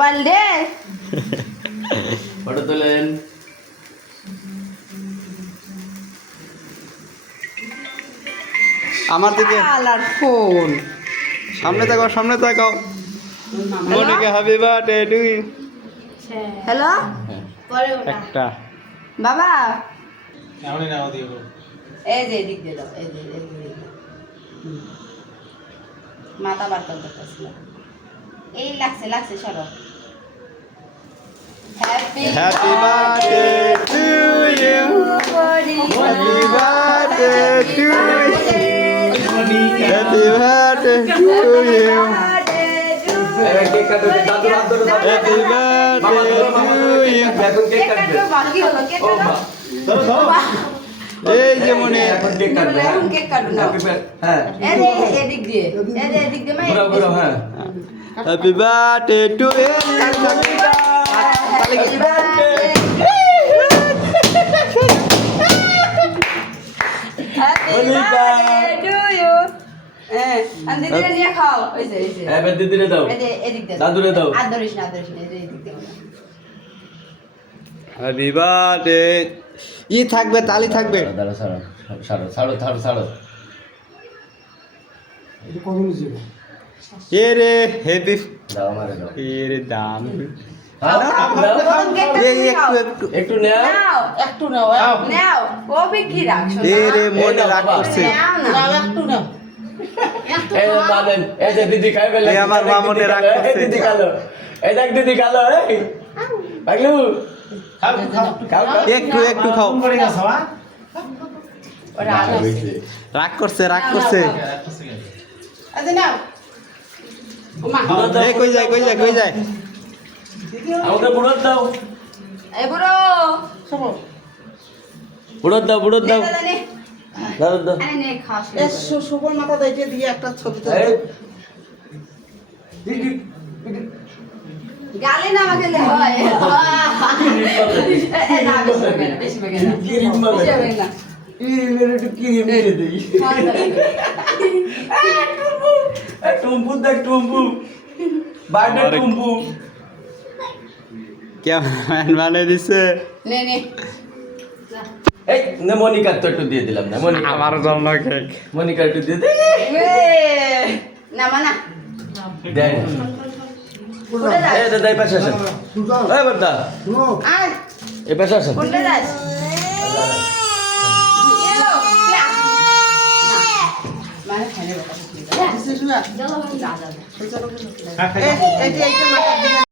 Mobile দে photo তোলেন আমার দিকে আলার ফোন সামনে তাকাও Monica happy birthday to you hello একটা বাবা এমনই নাও দিব এই যে এদিক দিয়ে দাও এই যে এদিক দিয়ে দাও। মাথা বার করতে পারছিল এই লাগছে সরো happy happy birthday to you happy birthday to you happy birthday to you happy birthday to you এখন কেক কাটবে বাকি হলো কেক কাটো ধরো ধরো এই যে মনে এখন কেক কাটবে এখন কেক কাটো না হ্যাঁ এই যে এদিক দিয়ে মা ঘুরো ঘুরো হ্যাঁ happy birthday to you happy birthday happy birthday to you দিদিরা নিয়ে খাও ওই যে এবার দিদিরে দাও এদিক দিয়ে দাদুরে দাও আর ধরিস না এই যে এদিক দিয়ে হ্যাপি বার্থডে থাকবে তালি থাকবে দাঁড়া ছাড়ো এ রে হেপি দাও আমারে দাও এ রে দাম প্রথম কেকটা এই তুমি খাও একটু একটু নাও নাও একটু নাও নাও ও বিক্রি রাখছো এ রে মনে রাগ করছে নাও না একটু নাও এই মানেন এই যে দিদি খাই ফেলে এই আমার মামনে রাগ করছে। দিদি খালো এই দেখ দিদি খালো এই পাগলু খাও একটু খাও করে গেছো হ্যাঁ ওরা আসছে রাগ করছে আচ্ছা নাও ওমা এই কই যায় আমাকে বুড়ত দাও এই বুড়ো বুড়ত দাও নে দাদা নে দাও আরে নে খাস শুভর মাথা দেখে দিয়ে একটা ছবি তো এই গালে না আমাকে লে হয় না বেশি বেগে না কিরিম মারে বেশি বেগে না মেরে একটু কিরিম মেরে দেই টুম্পু দেখ টুম্পু বার্থডে টুম্পু ক্যামেরাম্যান মানে দিছে নে এই না মনিকা তো একটু দিয়ে দিলাম না মনিকা আমার জন্য কেক মনিকা একটু দিয়ে দে না মানা দেন কোথায় যাস এই দাদা এই পাশে আসেন এই বাবা আয় এই পাশে আসেন কোথায় যাস এলো না মানে খানে বাবা যা যা এইটা মাথা দিয়ে